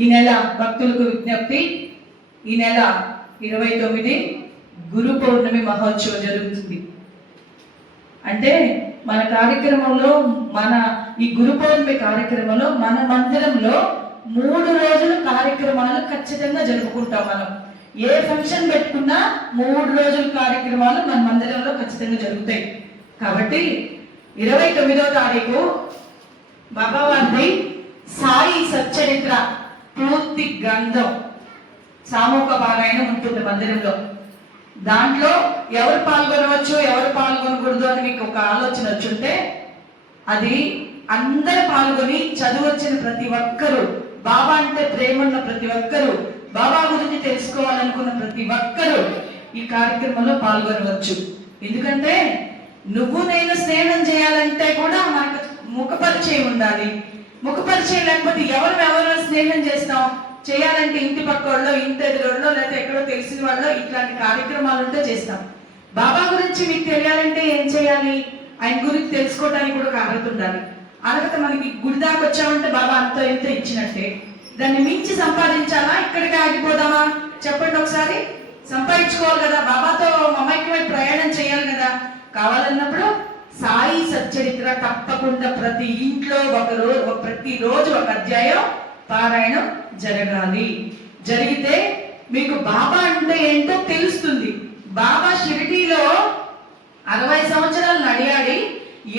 ఈ నెల భక్తులకు విజ్ఞప్తి, ఈ నెల 29 గురు పౌర్ణమి మహోత్సవం జరుగుతుంది. అంటే మన కార్యక్రమంలో, మన ఈ గురు పౌర్ణమి కార్యక్రమంలో మన మందిరంలో 3 రోజులు కార్యక్రమాలు ఖచ్చితంగా జరుపుకుంటాం. మనం ఏ ఫంక్షన్ పెట్టుకున్నా 3 రోజుల కార్యక్రమాలు మన మందిరంలో ఖచ్చితంగా జరుగుతాయి. కాబట్టి 29వ తారీఖు బాబావారి సాయి సచ్చరిత్ర పూర్తి గ్రంథం సామూహిక పారాయణం ఉంటుంది మందిరంలో. దాంట్లో ఎవరు పాల్గొనవచ్చు, ఎవరు పాల్గొనకూడదు అని మీకు ఒక ఆలోచన వచ్చుంటే, అది అందరు పాల్గొని చదువొచ్చిన ప్రతి ఒక్కరూ, బాబా అంటే ప్రేమ ఉన్న ప్రతి ఒక్కరూ, బాబా గురించి తెలుసుకోవాలనుకున్న ప్రతి ఒక్కరూ ఈ కార్యక్రమంలో పాల్గొనవచ్చు. ఎందుకంటే నువ్వు నేను స్నేహం చేయాలంటే కూడా మనకు ముఖపరిచయం ఉండాలి. ముఖపరిచయం లేకపోతే ఎవరు స్నేహం చేస్తాం? చేయాలంటే ఇంటి పక్క వాళ్ళు, ఇంటి ఎదురోళ్ళో, లేకపోతే ఎక్కడో తెలిసిన వాళ్ళు ఇట్లాంటి కార్యక్రమాలు ఉంటే చేస్తాం. బాబా గురించి మీకు తెలియాలంటే ఏం చేయాలి? ఆయన గురించి తెలుసుకోవడానికి కూడా ఒక అర్హత ఉండాలి. అర్హత మనకి గుడి దాకా వచ్చామంటే బాబా అంత ఎంతో ఇచ్చినట్టే. దాన్ని మించి సంపాదించాలా? ఇక్కడికి ఆగిపోదామా? చెప్పండి ఒకసారి. సంపాదించుకోవాలి కదా, బాబాతో మమైక్యమై ప్రయాణం చేయాలి కదా. కావాలన్నప్పుడు సాయి సచ్చరిత్ర తప్పకుండా ప్రతి ఇంట్లో ప్రతిరోజు ఒక అధ్యాయం పారాయణం జరగాలి. జరిగితే మీకు బాబా అంటే ఏంటో తెలుస్తుంది. బాబా షిరిడీలో 60 సంవత్సరాలు నడియాడి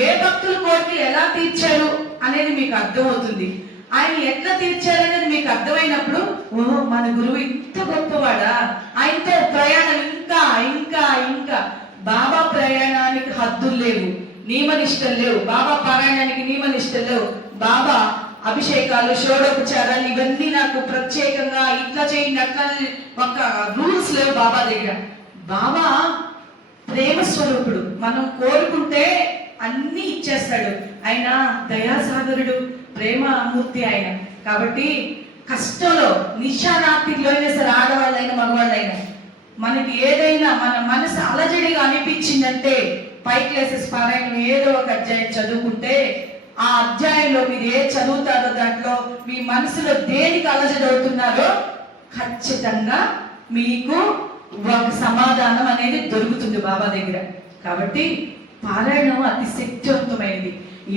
ఏ భక్తుల కోరికలు ఎలా తీర్చారు అనేది మీకు అర్థమవుతుంది. ఆయన ఎట్లా తీర్చారనేది మీకు అర్థమైనప్పుడు, ఓహో మన గురువు ఇంత గొప్పవాడా, ఆయనతో ప్రయాణం ఇంకా ఇంకా ఇంకా. బాబా ప్రయాణానికి హద్దులు లేవు, నియమనిష్టలు లేవు. బాబా పారాయణానికి నియమనిష్టలు లేవు. బాబా అభిషేకాలు, షోడోపచారాలు ఇవన్నీ నాకు ప్రత్యేకంగా ఇట్లా చేయండి అట్లా ఒక రూల్స్ లేవు బాబా దగ్గర. బాబా ప్రేమ స్వరూపుడు. మనం కోరుకుంటే అన్ని ఇచ్చేస్తాడు. ఆయన దయాసాగరుడు, ప్రేమమూర్తి ఆయన. కాబట్టి కష్టంలో, నిశారాత్రిలో అయినా సరే, ఆడవాళ్ళైనా మగవాళ్ళైనా, మనకి ఏదైనా మన మనసు అలజడిగా అనిపించిందంటే 5 క్లాసెస్ పారాయణం ఏదో ఒక అధ్యాయం చదువుకుంటే, ఆ అధ్యాయంలో మీరు ఏ చదువుతారో దాంట్లో మీ మనసులో దేనికి అలజడవుతున్నారో ఖచ్చితంగా మీకు ఒక సమాధానం అనేది దొరుకుతుంది బాబా దగ్గర. కాబట్టి పారాయణం అతి శక్తివంతమైనది.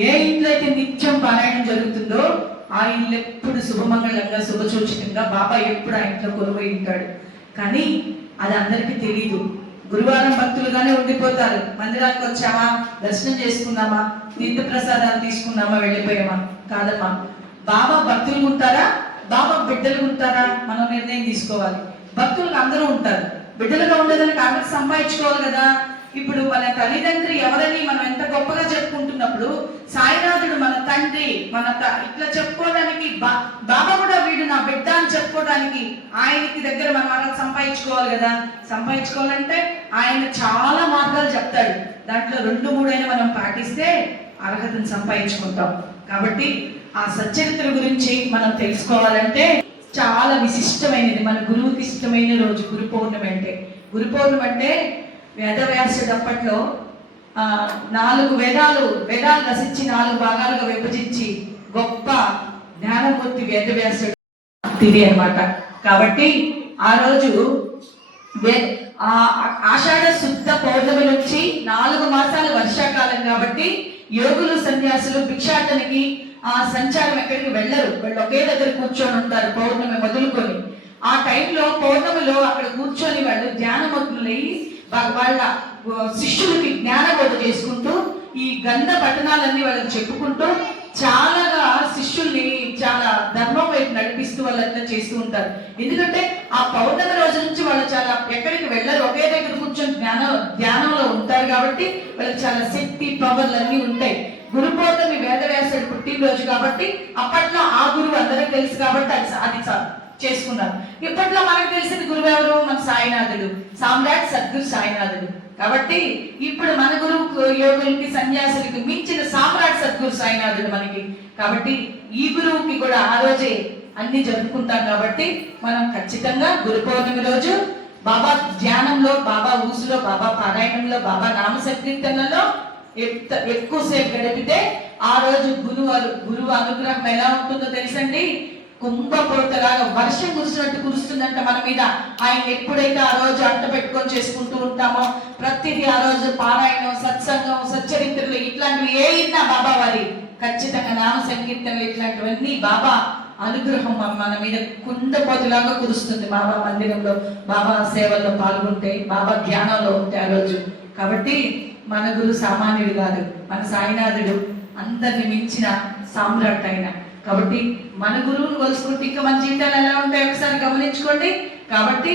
ఏ ఇంట్లో అయితే నిత్యం పారాయణం జరుగుతుందో ఆ ఇల్లు ఎప్పుడు శుభమంగళంగా, శుభసూచకంగా బాబా ఎప్పుడు ఆ ఇంట్లో కొలువై ఉంటాడు. కానీ అది అందరికీ తెలీదు. గురువారం భక్తులుగానే ఉండిపోతారు. మందిరానికి వచ్చామా, దర్శనం చేసుకున్నామా, తీర్థ ప్రసాదాలు తీసుకున్నామా, వెళ్ళిపోయామా? కాదమ్మా. బాబా భక్తులు ఉంటారా, బాబా బిడ్డలు ఉంటారా? మనం నిర్ణయం తీసుకోవాలి. భక్తులు అందరూ ఉంటారు. బిడ్డలుగా ఉండేదానికి అందరూ సంపాదించుకోవాలి కదా. ఇప్పుడు మన తల్లిదండ్రి ఎవరని మనం ఎంత గొప్పగా చెప్పుకుంటున్నప్పుడు, సాయినాథుడు మన తండ్రి, ఇట్లా చెప్పుకోవడానికి బాబా కూడా వీడు నా బిడ్డ అని చెప్పుకోవడానికి ఆయనకి దగ్గర మనం అలా సంపాదించుకోవాలి కదా. సంపాదించుకోవాలంటే ఆయన చాలా మార్గాలు చెప్తాడు. దాంట్లో 2-3 అయినా మనం పాటిస్తే అర్హతను సంపాదించుకుంటాం. కాబట్టి ఆ సచ్చరిత్ర గురించి మనం తెలుసుకోవాలంటే చాలా విశిష్టమైనది. మన గురువుకి ఇష్టమైన రోజు గురు పౌర్ణమి అంటే. గురు పౌర్ణమి అంటే వేదవ్యాసుడు అప్పట్లో 4 వేదాలు రచించి 4 భాగాలుగా విభజించి గొప్ప జ్ఞానమూర్తి వేదవ్యాసుడు తిది అన్నమాట. కాబట్టి ఆ రోజు ఆషాఢ శుద్ధ పౌర్ణమి నుంచి 4 మాసాలు వర్షాకాలం కాబట్టి యోగులు, సన్యాసులు భిక్షాటనకి సంచారం ఎక్కడికి వెళ్ళరు. వాళ్ళు ఒకే దగ్గర కూర్చొని ఉంటారు పౌర్ణమి మొదలుకొని. ఆ టైంలో పౌర్ణమిలో అక్కడ కూర్చొని వాళ్ళు ధ్యానమగ్నులయ్యి వాళ్ళ శిష్యులకి జ్ఞానబోధ చేసుకుంటూ ఈ గంధ పట్టణాలన్నీ వాళ్ళకి చెప్పుకుంటూ చాలాగా శిష్యుల్ని చాలా ధర్మం వైపు నడిపిస్తూ వాళ్ళంతా చేస్తూ ఉంటారు. ఎందుకంటే ఆ పౌర్ణమి రోజు నుంచి వాళ్ళు చాలా ఎక్కడికి వెళ్ళరు, ఒకే దగ్గర కూర్చొని ధ్యానంలో ఉంటారు. కాబట్టి వాళ్ళకి చాలా శక్తి, పవర్లు అన్నీ ఉంటాయి. గురు పౌర్ణమి వేదవ్యాసుడు పుట్టినరోజు కాబట్టి అప్పట్లో ఆ గురువు అందరికి తెలుసు కాబట్టి అది చేసుకున్నారు. ఇప్పట్లో మనకు తెలిసిన గురువు ఎవరు? మన సాయినాథుడు, సామ్రాట్ సద్గురు సాయినాథుడు. కాబట్టి ఇప్పుడు మన గురువు యోగులకి, సన్యాసులకి మించిన సామ్రాట్ సద్గురు సాయినాథుడు మనకి. కాబట్టి ఈ గురువుకి కూడా ఆ రోజే అన్ని జరుపుకుంటాం. కాబట్టి మనం ఖచ్చితంగా గురు పౌర్ణమి రోజు బాబా ధ్యానంలో, బాబా ఊసులో, బాబా పారాయణంలో, బాబా నామ సంకీర్తనలో ఎక్కువసేపు గడిపితే ఆ రోజు గురువు అనుగ్రహం ఎలా ఉంటుందో తెలుసండి. కుంభపోతలాగా వర్షం కురిసినట్టు కురుస్తుందంట మన మీద. ఆయన ఎప్పుడైతే ఆ రోజు అంట పెట్టుకొని చేసుకుంటూ ఉంటామో, ప్రతిదీ ఆ రోజు పారాయణం, సత్సంగం, సచ్చరిత్రలు ఇట్లాంటివి ఏ ఇన్నా బాబా వారి ఖచ్చితంగా నామ సంకీర్తనలు ఇట్లాంటివన్నీ బాబా అనుగ్రహం మన మీద కుండపోతులాగా కురుస్తుంది. బాబా మందిరంలో, బాబా సేవల్లో పాల్గొంటే, బాబా ధ్యానంలో ఉంటే ఆ రోజు. కాబట్టి మన గురు సామాన్యుడు కాదు, మన సాయినాథుడు అందరిని మించిన సామ్రాట్ అయిన. కాబట్టి మన గురువును కొలుసుకుంటే ఇంకా మన జీవితాలు ఎలా ఉంటాయి ఒకసారి గమనించుకోండి. కాబట్టి